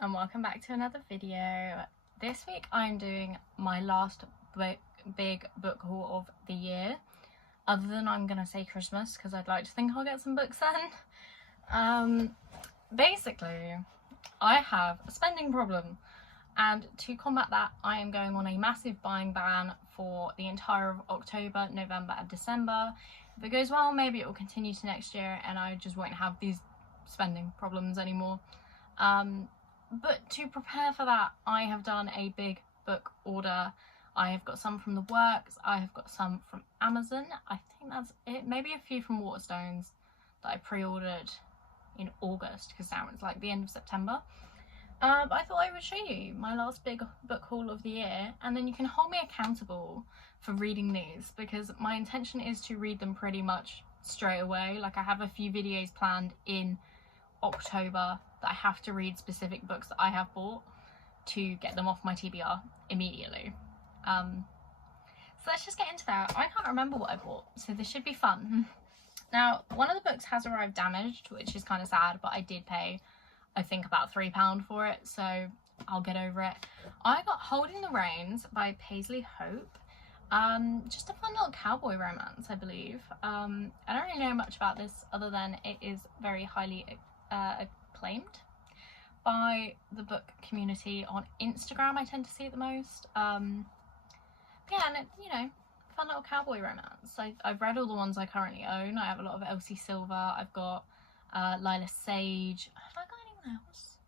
and welcome back to another video. This week I'm doing my last big book haul of the year, other than I'm gonna say Christmas because I'd like to think I'll get some books then. Basically I have a spending problem, and to combat that I am going on a massive buying ban for the entire of October, November and December. If it goes well, maybe it will continue to next year and I just won't have these spending problems anymore. But to prepare for that, I have done a big book order. I have got some from the works, I have got some from Amazon, I think that's it, maybe a few from Waterstones that I pre-ordered in August because now it's like the end of September. But I thought I would show you my last big book haul of the year, and then you can hold me accountable for reading these, because my intention is to read them pretty much straight away. Like, I have a few videos planned in October that I have to read specific books that I have bought to get them off my TBR immediately. So let's just get into that. I can't remember what I bought, so this should be fun. Now, one of the books has arrived damaged, which is kind of sad, but I did pay, I think, about £3 for it, so I'll get over it. I got Holding the Reins by Paisley Hope. Just a fun little cowboy romance, I believe. I don't really know much about this other than it is very highly acclaimed by the book community on Instagram. I tend to see it the most. Yeah, and it, you know, fun little cowboy romance. I've read all the ones I currently own. I have a lot of Elsie Silver. I've got Lila Sage. Have I got anyone else?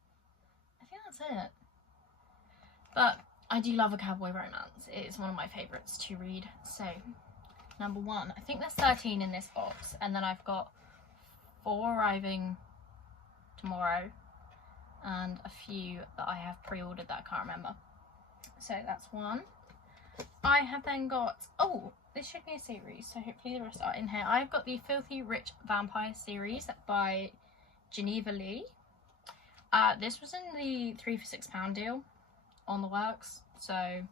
I think that's it. But I do love a cowboy romance. It is one of my favourites to read. So, number one. I think there's 13 in this box, and then I've got 4 arriving tomorrow and a few that I have pre-ordered that I can't remember. So that's one. I have then got, oh, this should be a series, so hopefully the rest are in here. I've got the Filthy Rich Vampire series by Geneva Lee. This was in the 3 for £6 deal on the works, so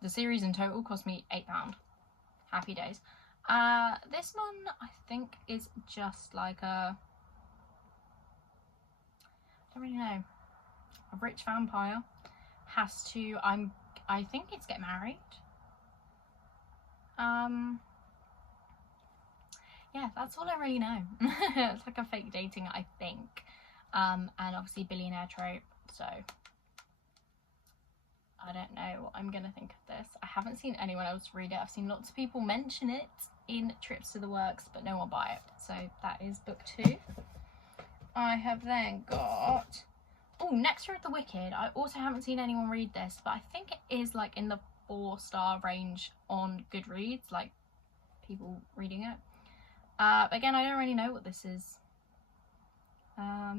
the series in total cost me £8. Happy days. This one I think is just like a, I don't really know, a rich vampire has to, I think it's get married. Yeah, that's all I really know. It's like a fake dating, I think. And obviously billionaire trope, so I don't know what I'm gonna think of this. I haven't seen anyone else read it. I've seen lots of people mention it in Trips to the Works, but no one buy it. So that is book 2. I have then got, oh, Nectar of the Wicked. I also haven't seen anyone read this, but I think it is like in the 4-star range on Goodreads, like people reading it. But again, I don't really know what this is. Yeah,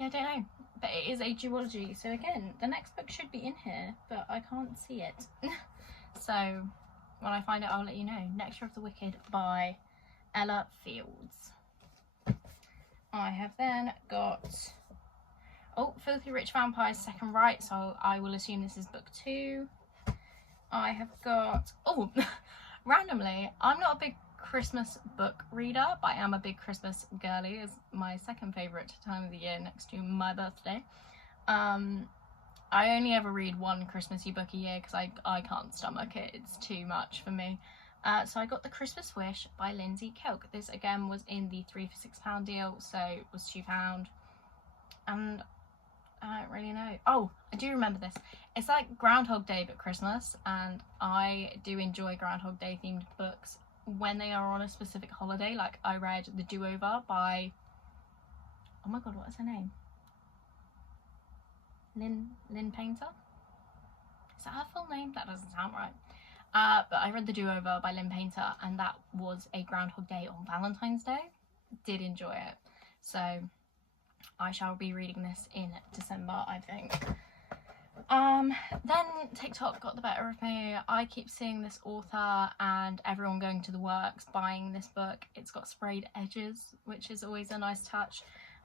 I don't know, but it is a duology, so again, the next book should be in here, but I can't see it. So when I find it, I'll let you know. Nectar of the Wicked by Ella Fields. I have then got, oh, Filthy Rich Vampire's Second Right, so I will assume this is book 2. I have got, oh, randomly, I'm not a big Christmas book reader, but I am a big Christmas girly. It's my second favourite time of the year next to my birthday. I only ever read one Christmassy book a year because I can't stomach it. It's too much for me. So I got The Christmas Wish by Lindsay Kelk. This again was in the 3 for £6 deal, so it was £2. And I don't really know. Oh, I do remember this. It's like Groundhog Day but Christmas, and I do enjoy Groundhog Day themed books when they are on a specific holiday. Like, I read The Do-Over by, oh my god, what is her name? Lynn Painter? Is that her full name? That doesn't sound right. But I read The Do-Over by Lynn Painter, and that was a Groundhog Day on Valentine's Day. Did enjoy it. So I shall be reading this in December, I think. Then TikTok got the better of me. I keep seeing this author and everyone going to the works buying this book. It's got sprayed edges, which is always a nice touch.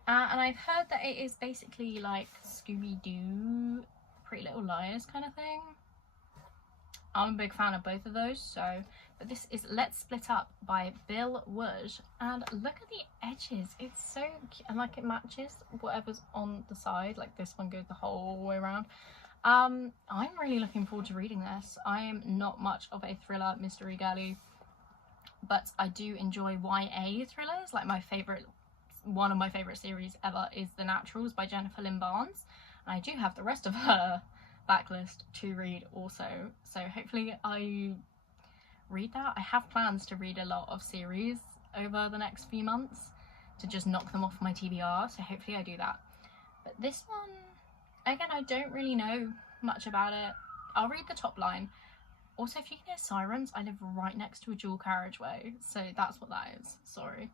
And I've heard that it is basically like Scooby-Doo, Pretty Little Liars kind of thing. I'm a big fan of both of those, so But this is Let's Split Up by Bill Wood, and look at the edges, it's so cute, and like it matches whatever's on the side, like this one goes the whole way around. I'm really looking forward to reading this. I am not much of a thriller mystery girly, but I do enjoy YA thrillers. Like one of my favourite series ever is The Naturals by Jennifer Lynn Barnes, and I do have the rest of her backlist to read also, so hopefully I read that. I have plans to read a lot of series over the next few months to just knock them off my TBR, so hopefully I do that. But this one, again, I don't really know much about it. I'll read the top line. Also, if you can hear sirens, I live right next to a dual carriageway, so that's what that is, sorry.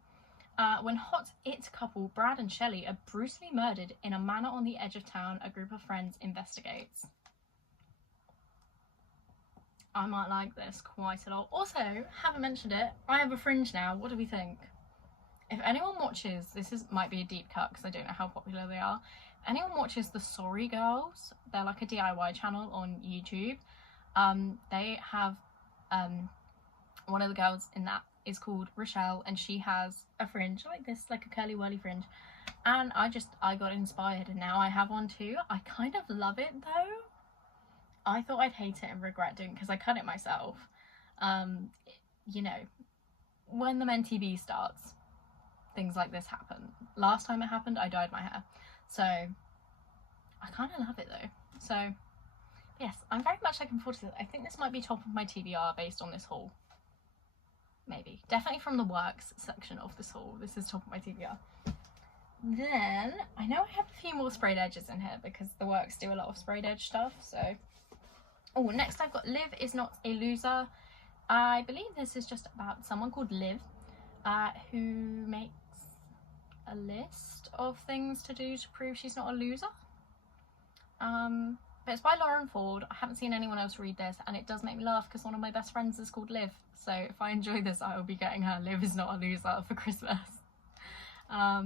When hot it couple Brad and Shelley are brutally murdered in a manor on the edge of town, a group of friends investigates. I might like this quite a lot. Also, haven't mentioned it, I have a Fringe now. What do we think? If anyone watches, might be a deep cut because I don't know how popular they are. If anyone watches the Sorry Girls, they're like a DIY channel on YouTube. They have one of the girls in that is called Rochelle, and she has a fringe like this, like a curly whirly fringe, and I got inspired and now I have one too. I kind of love it though. I thought I'd hate it and regret doing it because I cut it myself. You know, when the MenTB starts, things like this happen. Last time it happened, I dyed my hair. So, I kind of love it though. So, yes, I'm very much looking forward to it. I think this might be top of my TBR based on this haul. Maybe. Definitely from the works section of this haul. This is top of my TBR. Then, I know I have a few more sprayed edges in here because the works do a lot of sprayed edge stuff, so... Oh, next I've got Liv is Not a Loser. I believe this is just about someone called Liv, who makes a list of things to do to prove she's not a loser. But it's by Lauren Ford. I haven't seen anyone else read this, and it does make me laugh because one of my best friends is called Liv. So if I enjoy this, I will be getting her Liv is Not a Loser for Christmas. But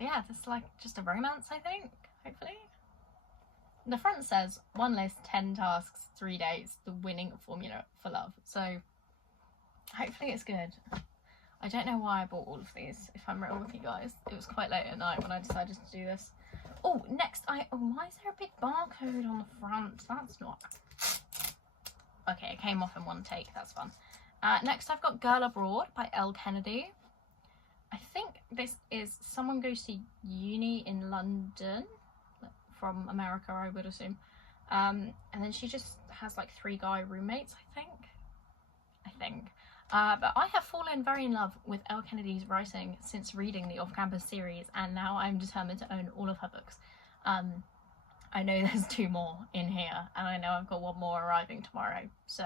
yeah, this is like just a romance, I think, hopefully. The front says, 1 list, 10 tasks, 3 dates, the winning formula for love. So hopefully it's good. I don't know why I bought all of these, if I'm real with you guys. It was quite late at night when I decided to do this. Oh, next why is there a big barcode on the front? That's not... Okay, it came off in one take, that's fun. Next I've got Girl Abroad by Elle Kennedy. I think this is someone goes to uni in London, from America I would assume. And then she just has like 3 guy roommates, I think. But I have fallen very in love with Elle Kennedy's writing since reading the Off-Campus series, and now I'm determined to own all of her books. I know there's 2 more in here, and I know I've got 1 more arriving tomorrow, so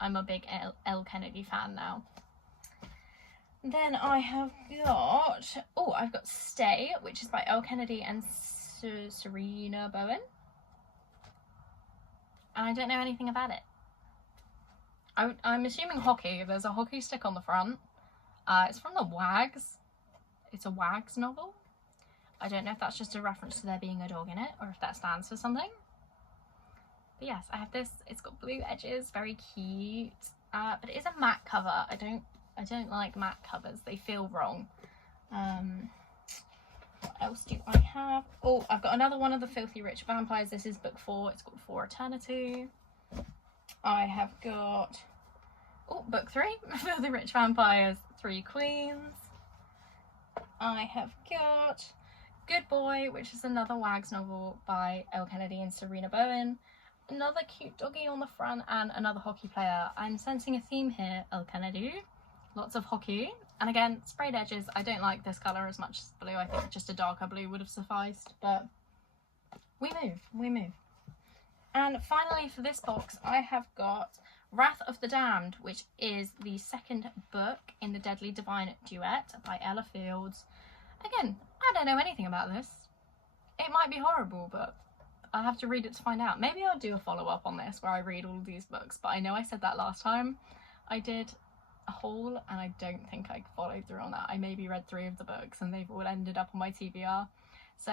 I'm a big Elle Kennedy fan now. Then I have got, I've got Stay, which is by Elle Kennedy and Serena Bowen. And I don't know anything about it. I'm assuming hockey. There's a hockey stick on the front. It's from the Wags. It's a Wags novel. I don't know if that's just a reference to there being a dog in it or if that stands for something. But yes, I have this. It's got blue edges, very cute. But it is a matte cover. I don't like matte covers. They feel wrong. What else do I have? Oh, I've got another one of the Filthy Rich Vampires. This is book 4. It's called For Eternity. I have got book 3, Filthy Rich Vampires, 3 Queens. I have got Good Boy, which is another Wags novel by Elle Kennedy and Serena Bowen. Another cute doggy on the front and another hockey player. I'm sensing a theme here, Elle Kennedy. Lots of hockey. And again, sprayed edges. I don't like this colour as much as blue. I think just a darker blue would have sufficed, but we move. And finally for this box, I have got Wrath of the Damned, which is the 2nd book in the Deadly Divine Duet by Ella Fields. Again, I don't know anything about this. It might be horrible, but I'll have to read it to find out. Maybe I'll do a follow-up on this where I read all of these books, but I know I said that last time I did a haul, and I don't think I followed through on that. I maybe read 3 of the books and they've all ended up on my TBR. So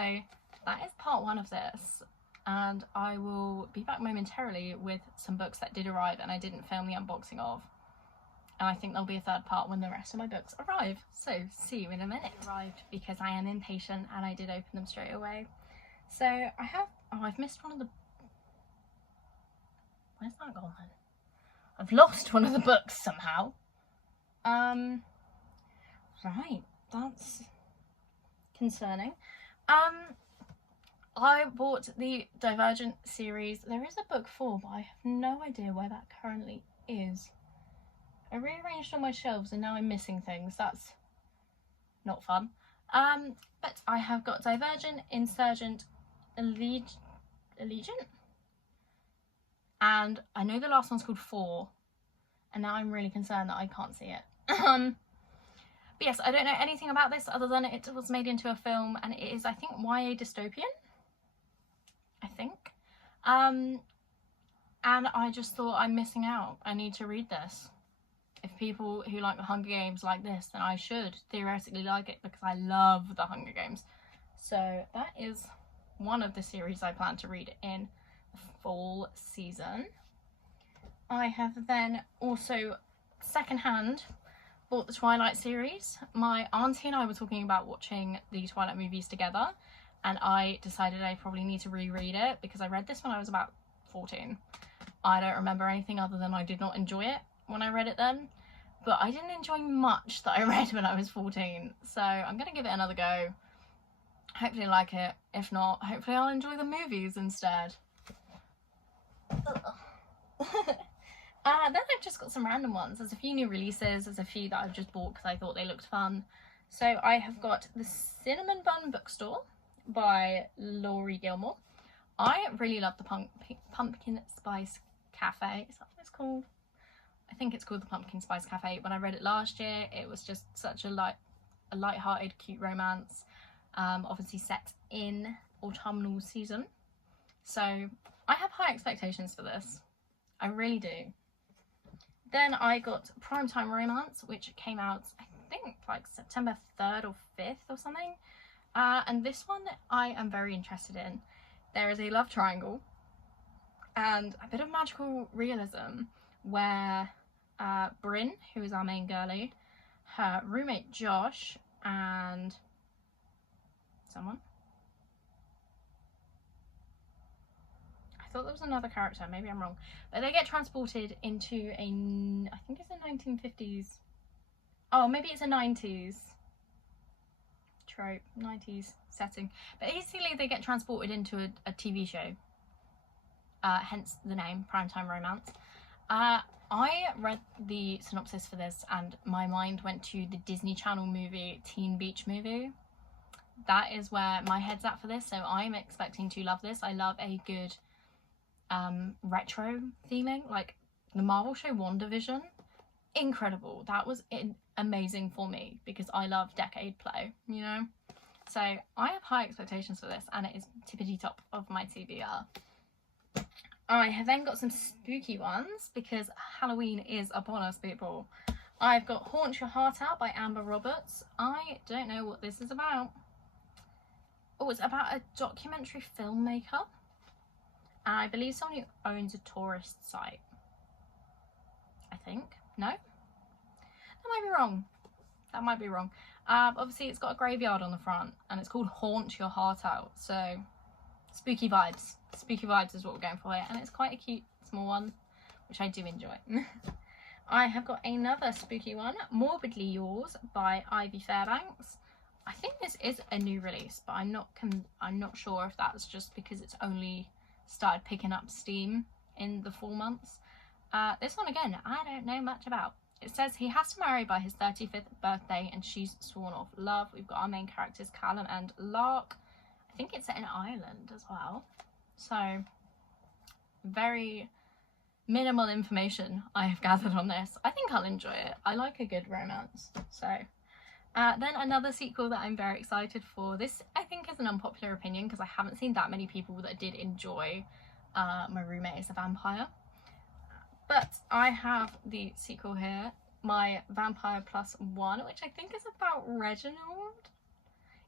that is part 1 of this. and I will be back momentarily with some books that did arrive and I didn't film the unboxing of. And I think there'll be a third part when the rest of my books arrive. So see you in a minute. Arrived because I am impatient and I did open them straight away. So I have, I've missed one of the, where's that gone then? I've lost one of the books somehow. Right, that's concerning. I bought the Divergent series. There is a book 4, but I have no idea where that currently is. I rearranged all my shelves and now I'm missing things. That's not fun. But I have got Divergent, Insurgent, Allegiant, and I know the last one's called 4, and now I'm really concerned that I can't see it. But yes, I don't know anything about this other than it was made into a film, and it is, I think, YA dystopian, I think. And I just thought, I'm missing out. I need to read this. If people who like the Hunger Games like this, then I should theoretically like it because I love the Hunger Games. So that is one of the series I plan to read in the fall season. I have then also secondhand bought the Twilight series. My auntie and I were talking about watching the Twilight movies together, and I decided I probably need to reread it because I read this when I was about 14. I don't remember anything other than I did not enjoy it when I read it then, but I didn't enjoy much that I read when I was 14, so I'm gonna give it another go. Hopefully I like it. If not, hopefully I'll enjoy the movies instead. Then I've just got some random ones. There's a few new releases, there's a few that I've just bought because I thought they looked fun. So I have got The Cinnamon Bun Bookstore by Laurie Gilmore. I really love the Pumpkin Spice Cafe. Is that what it's called? I think it's called the Pumpkin Spice Cafe. When I read it last year, it was just such a light-hearted, cute romance. Obviously set in autumnal season. So I have high expectations for this. I really do. Then I got Primetime Romance, which came out, I think, like September 3rd or 5th or something. And this one I am very interested in. There is a love triangle and a bit of magical realism where Bryn, who is our main girlie, her roommate Josh, and someone. I thought there was another character, maybe I'm wrong. But they get transported into a, I think it's a 1950s. Oh, maybe it's a 90s trope, 90s setting. But basically they get transported into a TV show. Hence the name, Primetime Romance. I read the synopsis for this and my mind went to the Disney Channel movie, Teen Beach Movie. That is where my head's at for this, so I'm expecting to love this. I love a good retro theming, like the Marvel show WandaVision. Incredible. That was amazing for me because I love decade play, you know? So I have high expectations for this and it is tippity top of my TBR. I have then got some spooky ones because Halloween is upon us, people. I've got Haunt Your Heart Out by Amber Roberts. I don't know what this is about. Oh, it's about a documentary filmmaker. And I believe someone who owns a tourist site. I think. No? That might be wrong. That might be wrong. Obviously, it's got a graveyard on the front. And it's called Haunt Your Heart Out. So, spooky vibes. Spooky vibes is what we're going for here. And it's quite a cute, small one. Which I do enjoy. I have got another spooky one. Morbidly Yours by Ivy Fairbanks. I think this is a new release. But I'm not sure if that's just because it's only started picking up steam in the 4 months. This one again, I don't know much about. It says he has to marry by his 35th birthday and she's sworn off love. We've got our main characters Callum and Lark. I think it's set in Ireland as well. So very minimal information I have gathered on this. I think I'll enjoy it. I like a good romance. So then another sequel that I'm very excited for. This I think is an unpopular opinion because I haven't seen that many people that did enjoy My Roommate is a Vampire. But I have the sequel here, My Vampire Plus One, which I think is about Reginald.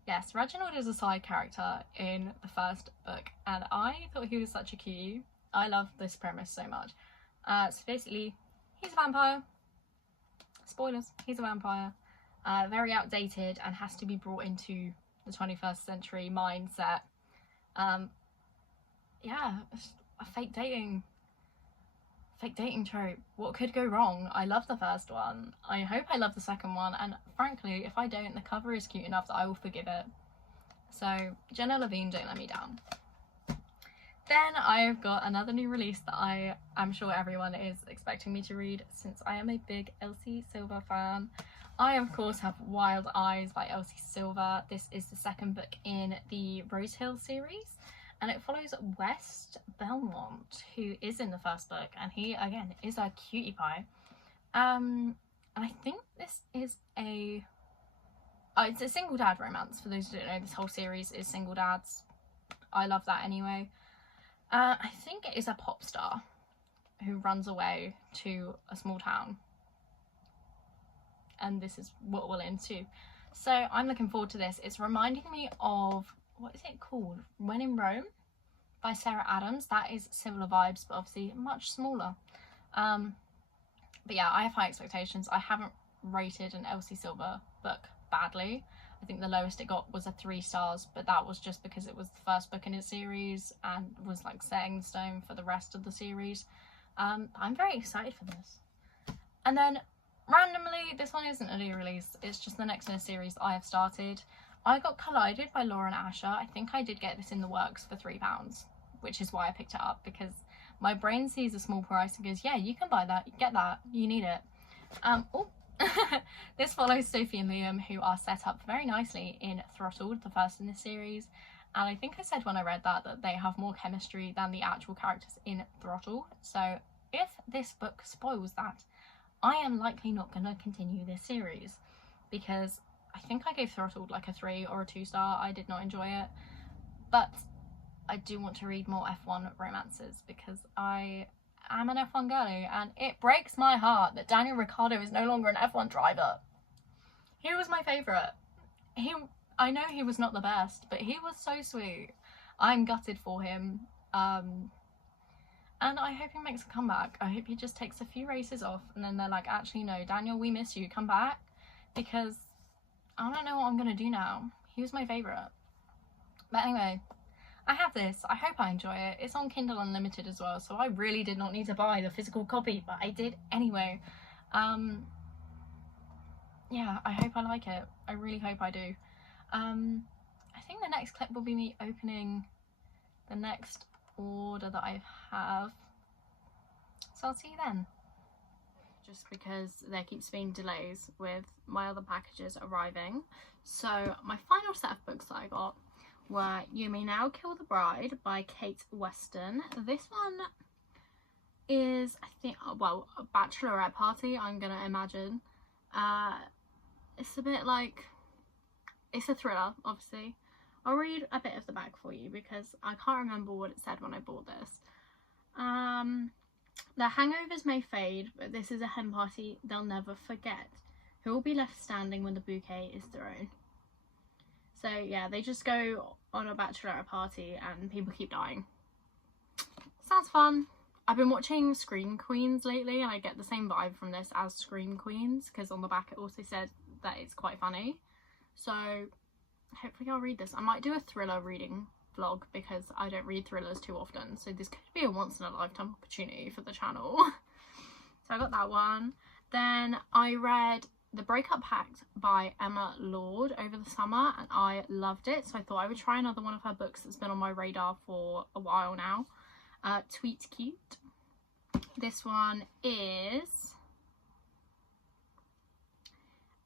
yes, Reginald is a side character in the first book, and I thought he was such a cutie. I love this premise so much. So basically, he's a vampire. Spoilers, he's a vampire. Very outdated and has to be brought into the 21st century mindset. Yeah, a fake dating trope. What could go wrong? I love the first one. I hope I love the second one, and frankly, if I don't, the cover is cute enough that I will forgive it. So, Jenna Levine, don't let me down. Then I've got another new release that I am sure everyone is expecting me to read, since I am a big Elsie Silver fan. I, of course, have Wild Eyes by Elsie Silver. This is the second book in the Rosehill series, and it follows West Belmont, who is in the first book, and he, again, is a cutie pie. And I think this is it's a single dad romance. For those who don't know, this whole series is single dads. I love that anyway. I think it is a pop star who runs away to a small town, and this is what we'll ensue. So I'm looking forward to this. It's reminding me of, what is it called? When in Rome by Sarah Adams. That is similar vibes, but obviously much smaller. But yeah, I have high expectations. I haven't rated an Elsie Silver book badly. I think the lowest it got was a 3 stars, but that was just because it was the first book in its series and was like setting the stone for the rest of the series. I'm very excited for this. And then randomly, this one isn't a new release, it's just the next in a series I have started. I got Collided by Lauren Asher. I think I did get this in the works for £3, which is why I picked it up, because my brain sees a small price and goes, yeah, you can buy that, get that, you need it. This follows Sophie and Liam, who are set up very nicely in Throttled, the first in this series, and I think I said when I read that they have more chemistry than the actual characters in Throttled. So if this book spoils that, I am likely not going to continue this series, because I think I gave Throttled like a 3 or a 2 star. I did not enjoy it, but I do want to read more F1 romances, because I am an F1 girly, and it breaks my heart that Daniel Ricciardo is no longer an F1 driver. He was my favourite. I know he was not the best, but he was so sweet. I'm gutted for him. And I hope he makes a comeback. I hope he just takes a few races off and then they're like, actually no, Daniel, we miss you, come back. Because I don't know what I'm going to do now. He was my favourite. But anyway, I have this. I hope I enjoy it. It's on Kindle Unlimited as well, so I really did not need to buy the physical copy, but I did anyway. Yeah, I hope I like it. I really hope I do. I think the next clip will be me opening the next order that I have. So I'll see you then. Just because there keeps being delays with my other packages arriving. So my final set of books that I got were You May Now Kill the Bride by Kate Weston. This one is, I think, well, a bachelorette party, I'm gonna imagine. It's a bit like, it's a thriller, obviously. I'll read a bit of the back for you because I can't remember what it said when I bought this. Their hangovers may fade, but this is a hen party they'll never forget. Who will be left standing when the bouquet is thrown? So yeah, they just go on a bachelorette party and people keep dying. Sounds fun. I've been watching Scream Queens lately and I get the same vibe from this as Scream Queens, because on the back it also said that it's quite funny. So hopefully I'll read this. I might do a thriller reading vlog because I don't read thrillers too often, so this could be a once in a lifetime opportunity for the channel. So I got that one. Then I read The Breakup Pact by Emma Lord over the summer and I loved it, so I thought I would try another one of her books that's been on my radar for a while now. Tweet Cute. This one is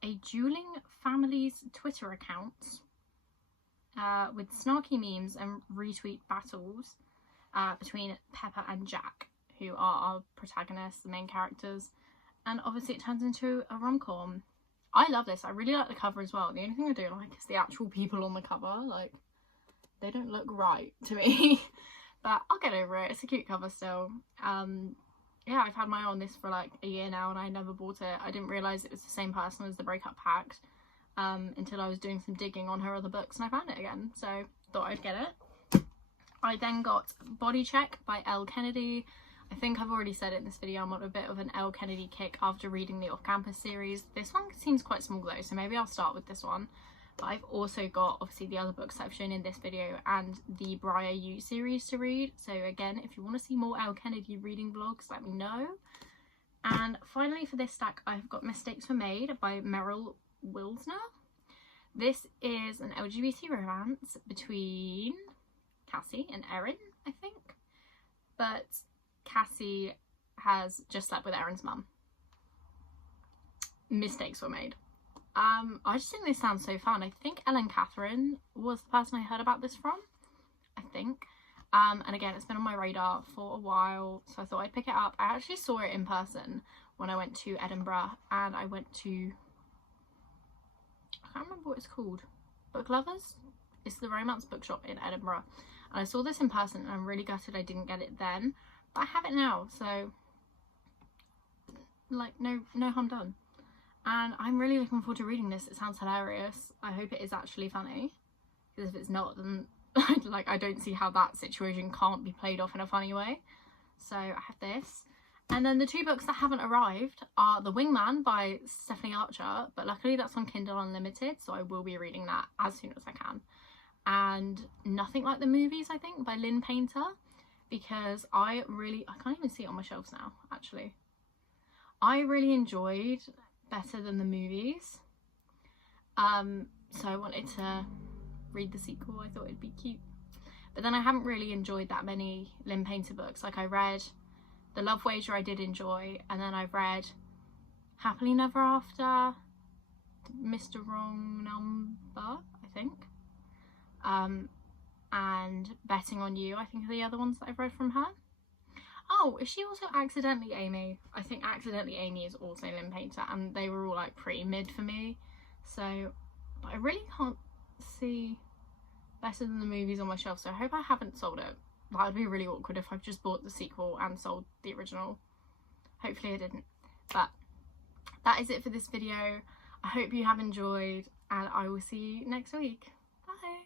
a dueling family's Twitter accounts with snarky memes and retweet battles between Pepper and Jack, who are our protagonists, the main characters, and obviously it turns into a rom-com. I love this. I really like the cover as well. The only thing I don't like is the actual people on the cover. Like, they don't look right to me. But I'll get over it. It's a cute cover still. Yeah, I've had my eye on this for like a year now and I never bought it. I didn't realise it was the same person as The Breakup Pact. until I was doing some digging on her other books and I found it again, so thought I'd get it. I then got Body Check by Elle Kennedy. I think I've already said it in this video, I'm on a bit of an Elle Kennedy kick after reading the Off Campus series. This one seems quite small though, so maybe I'll start with this one. But I've also got obviously the other books that I've shown in this video and the Briar U series to read. So again, if you want to see more Elle Kennedy reading vlogs, let me know. And finally for this stack, I've got Mistakes Were Made by Meryl Wilsner. This is an LGBT romance between Cassie and Erin, I think. But Cassie has just slept with Erin's mum. Mistakes were made. I just think this sounds so fun. I think Ellen Catherine was the person I heard about this from, I think. And again, it's been on my radar for a while, so I thought I'd pick it up. I actually saw it in person when I went to Edinburgh, and I went to, I can't remember what it's called, Book Lovers? It's the romance bookshop in Edinburgh. And I saw this in person and I'm really gutted I didn't get it then, but I have it now, so like no harm done. And I'm really looking forward to reading this. It sounds hilarious. I hope it is actually funny, because if it's not, then like I don't see how that situation can't be played off in a funny way. So I have this. And then the two books that haven't arrived are The Wingman by Stephanie Archer, but luckily that's on Kindle Unlimited, so I will be reading that as soon as I can. And Nothing Like the Movies, I think, by Lynn Painter, because I can't even see it on my shelves now, actually. I really enjoyed Better Than the Movies, so I wanted to read the sequel. I thought it'd be cute, but then I haven't really enjoyed that many Lynn Painter books. Like I read The Love Wager, I did enjoy, and then I've read Happily Never After, Mr. Wrong Number, I think, and Betting on You, I think are the other ones that I've read from her. Oh, is she also Accidentally Amy? I think Accidentally Amy is also Lynn Painter, and they were all like pretty mid for me. So, but I really can't see Better Than the Movies on my shelf, so I hope I haven't sold it. That would be really awkward if I've just bought the sequel and sold the original. Hopefully I didn't. But that is it for this video. I hope you have enjoyed, and I will see you next week. Bye!